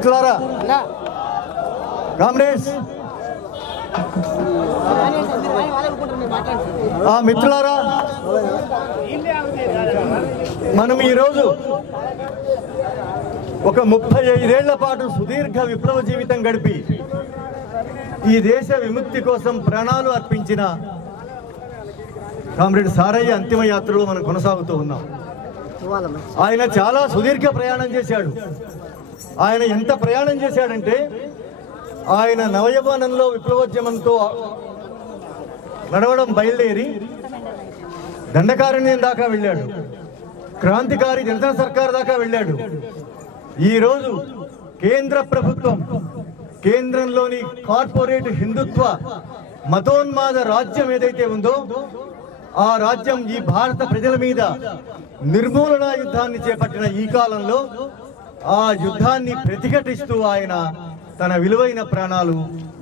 మిత్రులారా, కామ్రేడ్స్, మిత్రులారా, మనం ఈరోజు ఒక 35 ఏళ్ల పాటు సుదీర్ఘ విప్లవ జీవితం గడిపి ఈ దేశ విముక్తి కోసం ప్రాణాలు అర్పించిన కామ్రేడ్ సారయ్య అంతిమ యాత్రలో మనం కొనసాగుతూ ఉన్నాం. ఆయన చాలా సుదీర్ఘ ప్రయాణం చేశాడు. ఆయన ఎంత ప్రయాణం చేశాడంటే, ఆయన నవయవ్వనంలో విప్లవోద్యమంతో నడవడం బయలుదేరి దండకారణ్యం దాకా వెళ్ళాడు, క్రాంతికారి జనతా సర్కార్ దాకా వెళ్ళాడు. ఈరోజు కేంద్ర ప్రభుత్వం, కేంద్రంలోని కార్పొరేట్ హిందుత్వ మతోన్మాద రాజ్యం ఏదైతే ఉందో, ఆ రాజ్యం ఈ భారత ప్రజల మీద నిర్మూలన యుద్ధాన్ని చేపట్టిన ఈ కాలంలో ఆ యుద్ధాన్ని ప్రతిఘటిస్తూ ఆయన తన విలువైన ప్రాణాలు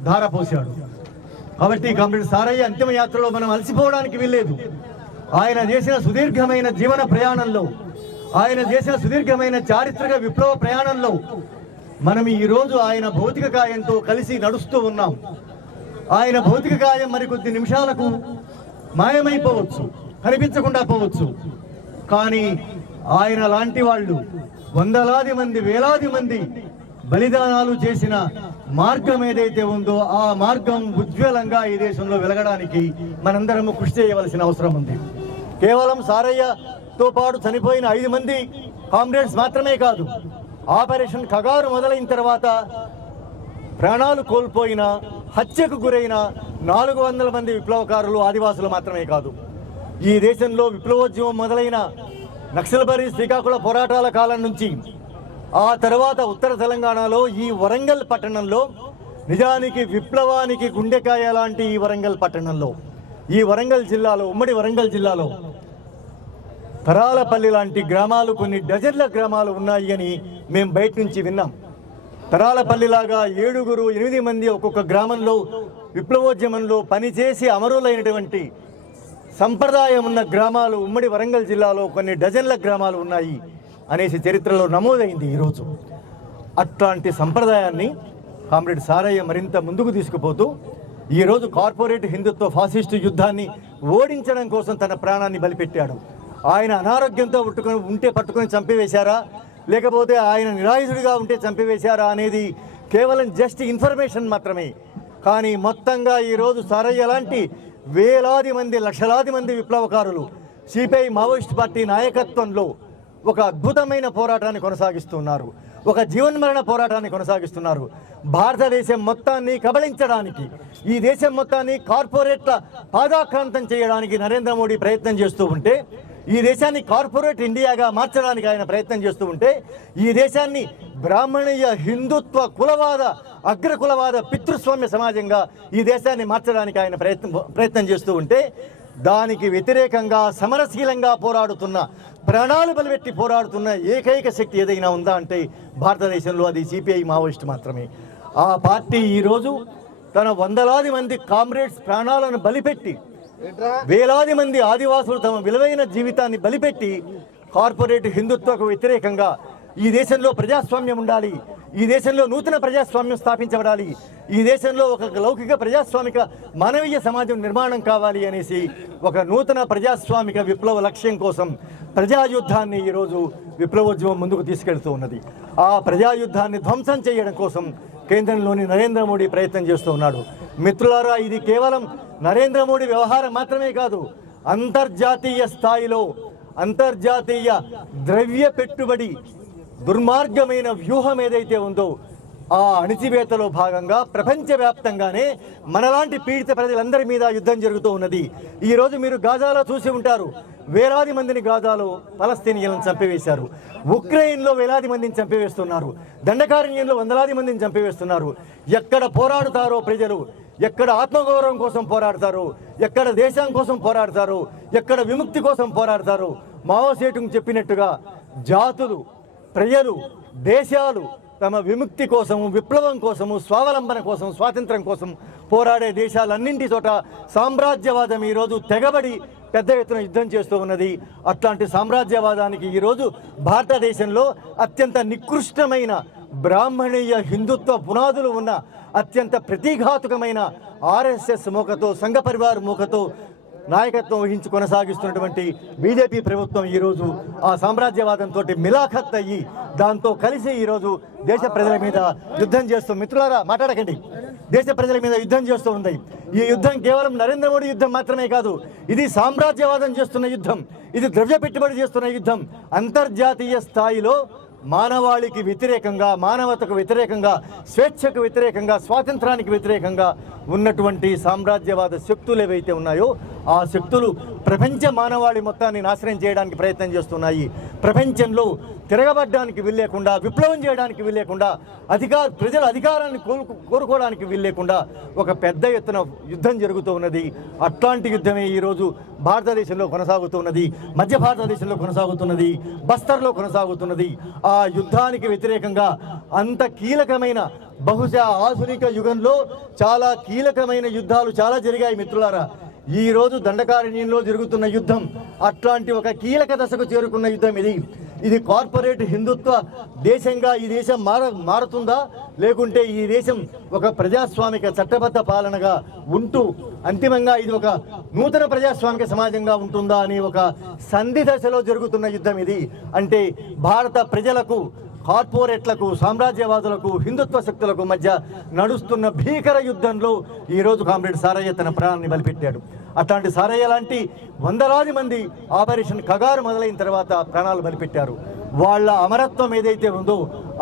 ధారపోశాడు. కాబట్టి కామ్రేడ్ సారయ్య అంతిమ యాత్రలో మనం అలసిపోవడానికి వీల్లేదు. ఆయన చేసిన సుదీర్ఘమైన జీవన ప్రయాణంలో, ఆయన చేసిన సుదీర్ఘమైన చారిత్రక విప్లవ ప్రయాణంలో మనం ఈరోజు ఆయన భౌతిక కాయంతో కలిసి నడుస్తూ ఉన్నాం. ఆయన భౌతిక కాయం మరికొద్ది నిమిషాలకు మాయమైపోవచ్చు, కనిపించకుండా పోవచ్చు. కానీ ఆయన లాంటి వాళ్ళు వందలాది మంది, వేలాది మంది బలిదానాలు చేసిన మార్గం ఏదైతే ఉందో, ఆ మార్గం ఉజ్వలంగా ఈ దేశంలో వెలగడానికి మనందరము కృషి చేయవలసిన అవసరం ఉంది. కేవలం సారయ్యతో పాటు చనిపోయిన 5 మంది కామ్రేడ్స్ మాత్రమే కాదు, ఆపరేషన్ కగారు మొదలైన తర్వాత ప్రాణాలు కోల్పోయిన, హత్యకు గురైన 400 మంది విప్లవకారులు, ఆదివాసులు మాత్రమే కాదు. ఈ దేశంలో విప్లవోద్యమం మొదలైన నక్సల్బరీ, శ్రీకాకుళ పోరాటాల కాలం నుంచి ఆ తర్వాత ఉత్తర తెలంగాణలో ఈ వరంగల్ పట్టణంలో, నిజానికి విప్లవానికి గుండెకాయ లాంటి ఈ వరంగల్ పట్టణంలో, ఈ వరంగల్ జిల్లాలో, ఉమ్మడి వరంగల్ జిల్లాలో తరాలపల్లి లాంటి గ్రామాలు, కొన్ని డజన్ల గ్రామాలు ఉన్నాయి అని మేము బయట నుంచి విన్నాం. తరాలపల్లిలాగా 7-8 మంది ఒక్కొక్క గ్రామంలో విప్లవోద్యమంలో పనిచేసి అమరులైనటువంటి సంప్రదాయం ఉన్న గ్రామాలు ఉమ్మడి వరంగల్ జిల్లాలో కొన్ని డజన్ల గ్రామాలు ఉన్నాయి అనేసి చరిత్రలో నమోదైంది. ఈరోజు అట్లాంటి సంప్రదాయాన్ని కామ్రేడ్ సారయ్య మరింత ముందుకు తీసుకుపోతూ ఈరోజు కార్పొరేట్ హిందుత్వ ఫాసిస్టు యుద్ధాన్ని ఓడించడం కోసం తన ప్రాణాన్ని బలిపెట్టాడు. ఆయన అనారోగ్యంతో పట్టుకొని చంపివేశారా, లేకపోతే ఆయన నిరాయుధుడిగా ఉంటే చంపివేశారా అనేది కేవలం జస్ట్ ఇన్ఫర్మేషన్ మాత్రమే. కానీ మొత్తంగా ఈరోజు సారయ్య లాంటి వేలాది మంది, లక్షలాది మంది విప్లవకారులు సిపిఐ మావోయిస్ట్ పార్టీ నాయకత్వంలో ఒక అద్భుతమైన పోరాటాన్ని కొనసాగిస్తున్నారు, ఒక జీవన్మరణ పోరాటాన్ని కొనసాగిస్తున్నారు. భారతదేశం మొత్తాన్ని కబళించడానికి, ఈ దేశం మొత్తాన్ని కార్పొరేట్ల పాదాక్రాంతం చేయడానికి నరేంద్ర మోడీ ప్రయత్నం చేస్తూ ఉంటే, ఈ దేశాన్ని కార్పొరేట్ ఇండియాగా మార్చడానికి ఆయన ప్రయత్నం చేస్తూ ఉంటే, ఈ దేశాన్ని బ్రాహ్మణీయ హిందుత్వ కులవాద, అగ్రకులవాద పితృస్వామ్య సమాజంగా ఈ దేశాన్ని మార్చడానికి ఆయన ప్రయత్నం చేస్తూ ఉంటే, దానికి వ్యతిరేకంగా సమరశీలంగా పోరాడుతున్న, ప్రాణాలు బలిపెట్టి పోరాడుతున్న ఏకైక శక్తి ఏదైనా ఉందా అంటే భారతదేశంలో అది సిపిఐ మావోయిస్ట్ మాత్రమే. ఆ పార్టీ ఈరోజు తన వందలాది మంది కామ్రేడ్స్ ప్రాణాలను బలిపెట్టి, వేలాది మంది ఆదివాసులు తమ విలువైన జీవితాన్ని బలిపెట్టి కార్పొరేట్ హిందుత్వకు వ్యతిరేకంగా ఈ దేశంలో ప్రజాస్వామ్యం ఉండాలి, ఈ దేశంలో నూతన ప్రజాస్వామ్యం స్థాపించబడాలి, ఈ దేశంలో ఒక లౌకిక ప్రజాస్వామిక మానవీయ సమాజం నిర్మాణం కావాలి అనేసి ఒక నూతన ప్రజాస్వామిక విప్లవ లక్ష్యం కోసం ప్రజాయుద్ధాన్ని ఈరోజు విప్లవోద్యమం ముందుకు తీసుకెళ్తూ ఉన్నది. ఆ ప్రజాయుద్ధాన్ని ధ్వంసం చేయడం కోసం కేంద్రంలోని నరేంద్ర మోడీ ప్రయత్నం చేస్తూ ఉన్నాడు. మిత్రులారా, ఇది కేవలం నరేంద్ర మోడీ వ్యవహారం మాత్రమే కాదు, అంతర్జాతీయ స్థాయిలో అంతర్జాతీయ ద్రవ్య పెట్టుబడి దుర్మార్గమైన వ్యూహం ఏదైతే ఉందో, ఆ అణిచివేతలో భాగంగా ప్రపంచవ్యాప్తంగానే మనలాంటి పీడిత ప్రజలందరి మీద యుద్ధం జరుగుతూ ఉన్నది. ఈరోజు మీరు గాజాలో చూసి ఉంటారు, వేలాది మందిని గాజాలో ఫలస్తీనియన్లను చంపివేశారు, ఉక్రెయిన్లో వేలాది మందిని చంపివేస్తున్నారు, దండకారణ్యంలో వందలాది మందిని చంపివేస్తున్నారు. ఎక్కడ పోరాడుతారో ప్రజలు, ఎక్కడ ఆత్మగౌరవం కోసం పోరాడతారు, ఎక్కడ దేశం కోసం పోరాడతారు, ఎక్కడ విముక్తి కోసం పోరాడతారు, మావో సేటుంగ్ చెప్పినట్టుగా జాతులు, ప్రజలు, దేశాలు తమ విముక్తి కోసము, విప్లవం కోసము, స్వావలంబన కోసం, స్వాతంత్రం కోసం పోరాడే దేశాలన్నింటి చోట సామ్రాజ్యవాదం ఈరోజు తెగబడి పెద్ద ఎత్తున యుద్ధం చేస్తూ ఉన్నది. అట్లాంటి సామ్రాజ్యవాదానికి ఈరోజు భారతదేశంలో అత్యంత నికృష్టమైన బ్రాహ్మణీయ హిందుత్వ పునాదులు ఉన్న అత్యంత ప్రతిఘాతుకమైన ఆర్ఎస్ఎస్ మూకతో, సంఘ పరివార్ మూకతో నాయకత్వం వహించి కొనసాగిస్తున్నటువంటి బీజేపీ ప్రభుత్వం ఈరోజు ఆ సామ్రాజ్యవాదంతో మిలాఖత్ అయ్యి దాంతో కలిసి ఈరోజు దేశ ప్రజల మీద యుద్ధం చేస్తూ, మిత్రులారా మాట్లాడకండి, దేశ ప్రజల మీద యుద్ధం చేస్తూ ఉంది. ఈ యుద్ధం కేవలం నరేంద్ర మోడీ యుద్ధం మాత్రమే కాదు, ఇది సామ్రాజ్యవాదం చేస్తున్న యుద్ధం, ఇది ద్రవ్య పెట్టుబడి చేస్తున్న యుద్ధం. అంతర్జాతీయ స్థాయిలో మానవాళికి వ్యతిరేకంగా, మానవతకు వ్యతిరేకంగా, స్వేచ్ఛకు వ్యతిరేకంగా, స్వాతంత్రానికి వ్యతిరేకంగా ఉన్నటువంటి సామ్రాజ్యవాద శక్తులు ఏవైతే ఉన్నాయో ఆ శక్తులు ప్రపంచ మానవాళి మొత్తాన్ని నాశనం చేయడానికి ప్రయత్నం చేస్తున్నాయి. ప్రపంచంలో తిరగబడ్డానికి వీల్లేకుండా, విప్లవం చేయడానికి వీల్లేకుండా, ప్రజల అధికారాన్ని కోరుకోవడానికి వీల్లేకుండా ఒక పెద్ద ఎత్తున యుద్ధం జరుగుతూ ఉన్నది. అట్లాంటి యుద్ధమే ఈరోజు భారతదేశంలో కొనసాగుతున్నది, మధ్య భారతదేశంలో కొనసాగుతున్నది, బస్తర్లో కొనసాగుతున్నది. ఆ యుద్ధానికి వ్యతిరేకంగా అంత కీలకమైన, బహుశా ఆధునిక యుగంలో చాలా కీలకమైన యుద్ధాలు చాలా జరిగాయి మిత్రులారా. ఈరోజు దండకారణ్యంలో జరుగుతున్న యుద్ధం అట్లాంటి ఒక కీలక దశకు చేరుకున్న యుద్ధం ఇది. ఇది కార్పొరేట్ హిందుత్వ దేశంగా ఈ దేశం మారుతుందా, లేకుంటే ఈ దేశం ఒక ప్రజాస్వామిక చట్టబద్ధ పాలనగా ఉంటూ అంతిమంగా ఇది ఒక నూతన ప్రజాస్వామిక సమాజంగా ఉంటుందా అని ఒక సంధి దశలో జరుగుతున్న యుద్ధం ఇది. అంటే భారత ప్రజలకు, కార్పొరేట్లకు, సామ్రాజ్యవాదులకు, హిందుత్వ శక్తులకు మధ్య నడుస్తున్న భీకర యుద్ధంలో ఈరోజు కామ్రేడ్ సారయ్య తన ప్రాణాన్ని బలిపెట్టాడు. అట్లాంటి సారయ్య లాంటి వందలాది మంది ఆపరేషన్ కగారు మొదలైన తర్వాత ప్రాణాలు బలిపెట్టారు. వాళ్ళ అమరత్వం ఏదైతే ఉందో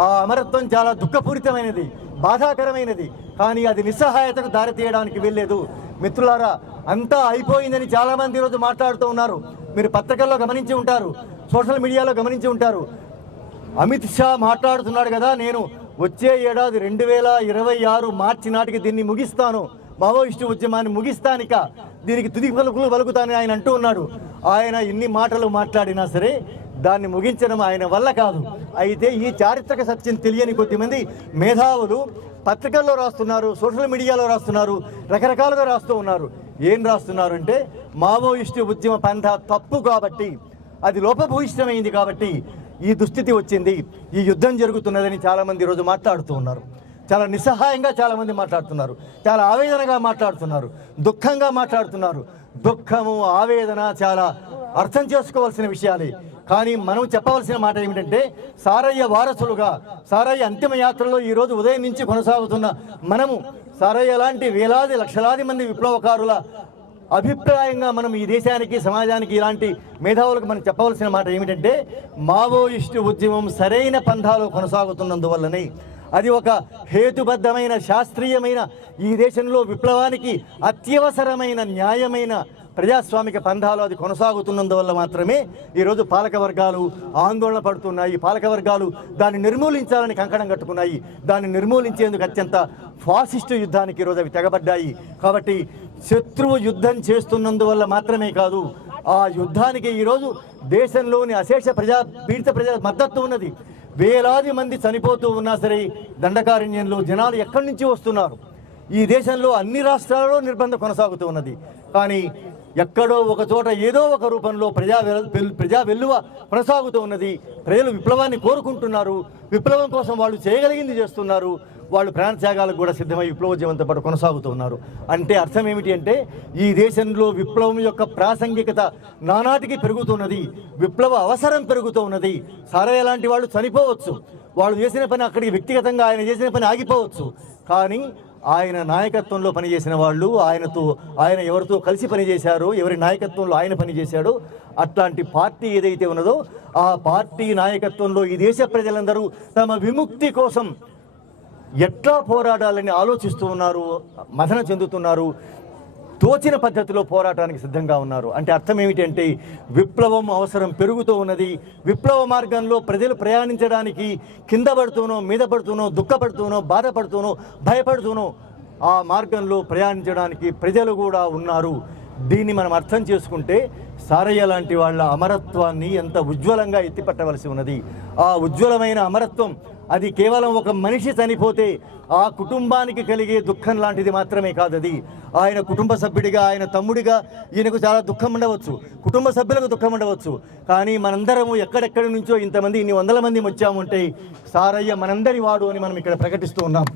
ఆ అమరత్వం చాలా దుఃఖపూరితమైనది, బాధాకరమైనది. కానీ అది నిస్సహాయతకు దారితీయడానికి వీల్లేదు. మిత్రులారా, అంతా అయిపోయిందని చాలామంది ఈరోజు మాట్లాడుతూ ఉన్నారు. మీరు పత్రికల్లో గమనించి ఉంటారు, సోషల్ మీడియాలో గమనించి ఉంటారు. అమిత్ షా మాట్లాడుతున్నాడు కదా, నేను వచ్చే ఏడాది 2026 మార్చి నాటికి దీన్ని ముగిస్తాను, మావోయిస్టు ఉద్యమాన్ని ముగిస్తానిక, దీనికి తుది పలుకులు పలుకుతానని ఆయన అంటూ ఉన్నాడు. ఆయన ఇన్ని మాటలు మాట్లాడినా సరే దాన్ని ముగించడం ఆయన వల్ల కాదు. అయితే ఈ చారిత్రక సత్యం తెలియని కొద్దిమంది మేధావులు పత్రికల్లో రాస్తున్నారు, సోషల్ మీడియాలో రాస్తున్నారు, రకరకాలుగా రాస్తూ ఉన్నారు. ఏం రాస్తున్నారు అంటే, మావోయిస్టు ఉద్యమ పంథా తప్పు కాబట్టి, అది లోపభూయిష్టమైంది కాబట్టి ఈ దుస్థితి వచ్చింది, ఈ యుద్ధం జరుగుతున్నదని చాలామంది ఈరోజు మాట్లాడుతూ ఉన్నారు. చాలా నిస్సహాయంగా చాలామంది మాట్లాడుతున్నారు, చాలా ఆవేదనగా మాట్లాడుతున్నారు, దుఃఖంగా మాట్లాడుతున్నారు. దుఃఖము, ఆవేదన చాలా అర్థం చేసుకోవాల్సిన విషయాలే. కానీ మనం చెప్పవలసిన మాట ఏమిటంటే, సారయ్య వారసులుగా, సారయ్య అంతిమ యాత్రలో ఈరోజు ఉదయం నుంచి కొనసాగుతున్న మనము, సారయ్య లాంటి వేలాది లక్షలాది మంది విప్లవకారుల అభిప్రాయంగా మనం ఈ దేశానికి, సమాజానికి, ఇలాంటి మేధావులకు మనం చెప్పవలసిన మాట ఏమిటంటే, మావోయిస్టు ఉద్యమం సరైన పంథాలో కొనసాగుతున్నందువల్లనే, అది ఒక హేతుబద్ధమైన, శాస్త్రీయమైన, ఈ దేశంలో విప్లవానికి అత్యవసరమైన, న్యాయమైన ప్రజాస్వామిక పంథాలు అది కొనసాగుతున్నందువల్ల మాత్రమే ఈరోజు పాలక వర్గాలు ఆందోళన పడుతున్నాయి. పాలక వర్గాలు దాన్ని నిర్మూలించాలని కంకణం కట్టుకున్నాయి. దాన్ని నిర్మూలించేందుకు అత్యంత ఫాసిస్టు యుద్ధానికి ఈరోజు అవి తెగబడ్డాయి. కాబట్టి శత్రువు యుద్ధం చేస్తున్నందువల్ల మాత్రమే కాదు, ఆ యుద్ధానికి ఈరోజు దేశంలోని అశేష పీడిత ప్రజల మద్దతు ఉన్నది. వేలాది మంది చనిపోతూ ఉన్నా సరే దండకారణ్యంలో జనాలు ఎక్కడి నుంచి వస్తున్నారు. ఈ దేశంలో అన్ని రాష్ట్రాలలో నిర్బంధం కొనసాగుతూ ఉన్నది. కానీ ఎక్కడో ఒక చోట ఏదో ఒక రూపంలో ప్రజా వెల్లువ కొనసాగుతూ ఉన్నది. ప్రజలు విప్లవాన్ని కోరుకుంటున్నారు, విప్లవం కోసం వాళ్ళు చేయగలిగింది చేస్తున్నారు, వాళ్ళు ప్రాణత్యాగాలకు కూడా సిద్ధమై విప్లవోద్యమంతో పాటు కొనసాగుతూ ఉన్నారు. అంటే అర్థం ఏమిటి అంటే, ఈ దేశంలో విప్లవం యొక్క ప్రాసంగికత నానాటికి పెరుగుతున్నది, విప్లవ అవసరం పెరుగుతూ ఉన్నది. సారయ్య లాంటి వాళ్ళు చనిపోవచ్చు, వాళ్ళు చేసిన పని అక్కడికి వ్యక్తిగతంగా ఆయన చేసిన పని ఆగిపోవచ్చు. కానీ ఆయన నాయకత్వంలో పనిచేసిన వాళ్ళు, ఆయన ఎవరితో కలిసి పనిచేశారో, ఎవరి నాయకత్వంలో ఆయన పనిచేశాడో, అట్లాంటి పార్టీ ఏదైతే ఉన్నదో ఆ పార్టీ నాయకత్వంలో ఈ దేశ ప్రజలందరూ తమ విముక్తి కోసం ఎట్లా పోరాడాలని ఆలోచిస్తూ ఉన్నారు, మథన చెందుతున్నారు, తోచిన పద్ధతిలో పోరాటానికి సిద్ధంగా ఉన్నారు. అంటే అర్థం ఏమిటంటే, విప్లవం అవసరం పెరుగుతూ ఉన్నది. విప్లవ మార్గంలో ప్రజలు ప్రయాణించడానికి కింద పడుతూనో, మీద పడుతూనో, దుఃఖపడుతూనో, బాధపడుతూనో, భయపడుతూనో ఆ మార్గంలో ప్రయాణించడానికి ప్రజలు కూడా ఉన్నారు. దీన్ని మనం అర్థం చేసుకుంటే సారయ్య లాంటి వాళ్ళ అమరత్వాన్ని ఎంత ఉజ్వలంగా ఎత్తిపట్టవలసి ఉన్నది. ఆ ఉజ్వలమైన అమరత్వం, అది కేవలం ఒక మనిషి చనిపోతే ఆ కుటుంబానికి కలిగే దుఃఖం లాంటిది మాత్రమే కాదు. అది ఆయన కుటుంబ సభ్యుడిగా, ఆయన తమ్ముడిగా ఈయనకు చాలా దుఃఖం ఉండవచ్చు, కుటుంబ సభ్యులకు దుఃఖం ఉండవచ్చు. కానీ మనందరము ఎక్కడెక్కడి నుంచో ఇంతమంది, ఇన్ని వందల మంది వచ్చాముంటే సారయ్య మనందరి వాడు అని మనం ఇక్కడ ప్రకటిస్తూ ఉన్నాం.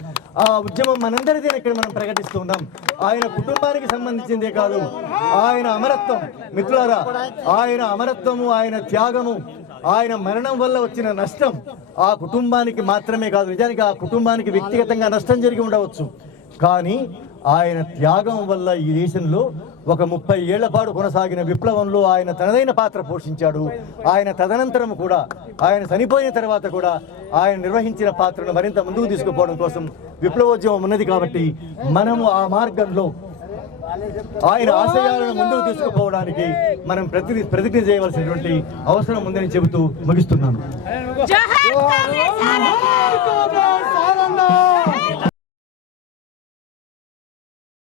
ఆ ఉద్యమం మనందరిదే ఇక్కడ మనం ప్రకటిస్తూ ఉన్నాం. ఆయన కుటుంబానికి సంబంధించిందే కాదు, ఆయన అమరత్వం మిత్రులారా, ఆయన అమరత్వము, ఆయన త్యాగము, ఆయన మరణం వల్ల వచ్చిన నష్టం ఆ కుటుంబానికి మాత్రమే కాదు. నిజానికి ఆ కుటుంబానికి వ్యక్తిగతంగా నష్టం జరిగి ఉండవచ్చు, కానీ ఆయన త్యాగం వల్ల ఈ దేశంలో ఒక 30 ఏళ్ల పాటు కొనసాగిన విప్లవంలో ఆయన తనదైన పాత్ర పోషించాడు. ఆయన తదనంతరం కూడా, ఆయన చనిపోయిన తర్వాత కూడా ఆయన నిర్వహించిన పాత్రను మరింత ముందుకు తీసుకుపోవడం కోసం విప్లవోద్యమం ఉన్నది. కాబట్టి మనము ఆ మార్గంలో ఆయన ఆశయాలను ముందుకు తీసుకుపోవడానికి మనం ప్రతిజ్ఞ చేయవలసినటువంటి అవసరం ఉందని చెబుతూ ముగిస్తున్నాను.